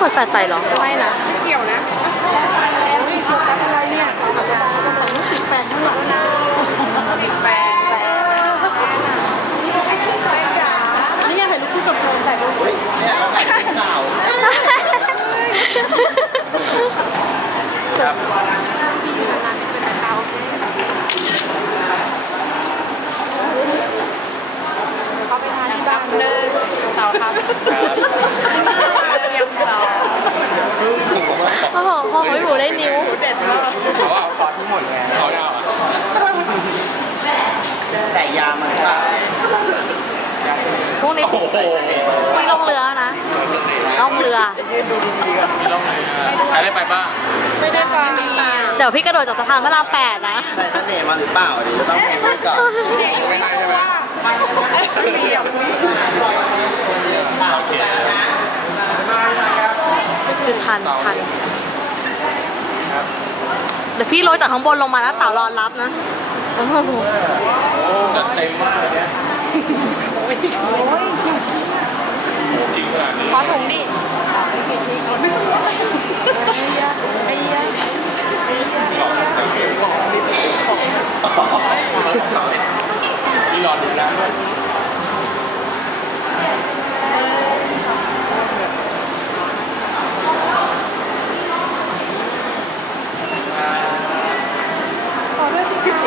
คนใส่ใส่หรอไม่นะเกี่ยวนะอะไรเนี่ยติดแฟนข้างหลังนะติดแฟนแฟนนี่ไงเห็นลูกคู่กับแฟนแต่ลูก เนี่ยเราแต่งข่าว เขาไปทานที่บ้านเลยเต่าครับเรียงเต่า โอ้โหพ่อของพี่หมู ได้นิ้วเด็ดมากเขาเอาปอดทั้งหมดไงเขาเอาแต่ยามันก็พรุ่งนี้โอ้โหพรุ่งนี้ลงเรือนะล่องเรือมีร่องไหนใครได้ไปบ้าง ไม่ได้ฟังเดี๋ยวพี่กระโดดจากสะพานพระรามแปดนะได้เสน่ห์มาหรือเปล่าเดี๋ยวจะต้องเพลงไว้ก่อนไม่ได้ใช่ไหมโอเคคือทันทัน ดี๋ยวพี่โรยจากข้างบนลงมาแล้วเต่ารอรับนะโอ้โหจัดเต็มมากเลยเนี่ยจริงขนาดนี้ขอถุงดิไอ้ยะนี่รอดูนะด้วยแน่น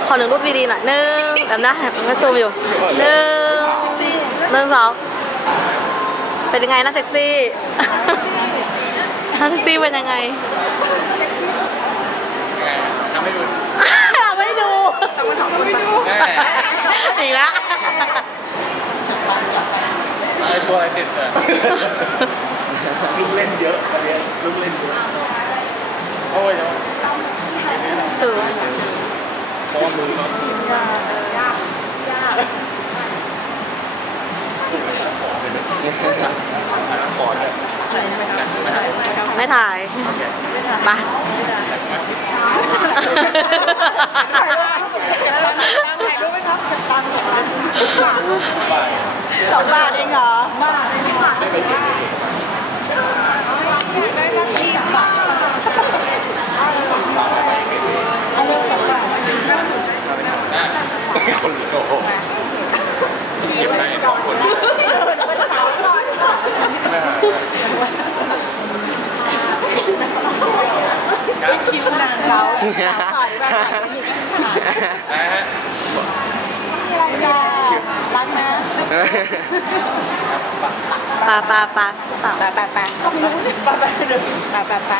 ข อหนึ่งรูปดีๆหน่อยหนึ่งแบบนะมันซูมอยู่หนึ่งหนึ่งสองเป็นยังไงนะเซ็กซี่นะเซ็กซี่เป็นยังไงไงทำให้ดูเราไม่ได้ดูแน่อีกแล้วไอตัวอะไรติดเลยลูกเล่นเยอะอันเนี้ยลูกเล่นเยอะโอ้ยเนาะถือ เพราะว่ามือเขาก่อนเลยไม่ถ่ายโอเคไปถ่ายรูปไหมครับตังค์ไปสองบาทเองเหรอ นะ คนโอ้โหเก็บให้สองคนไม่หายครับคิวนานเขานะฮะรักนะปลาปลาปลาเต่าไปไปไปไปไปไปไป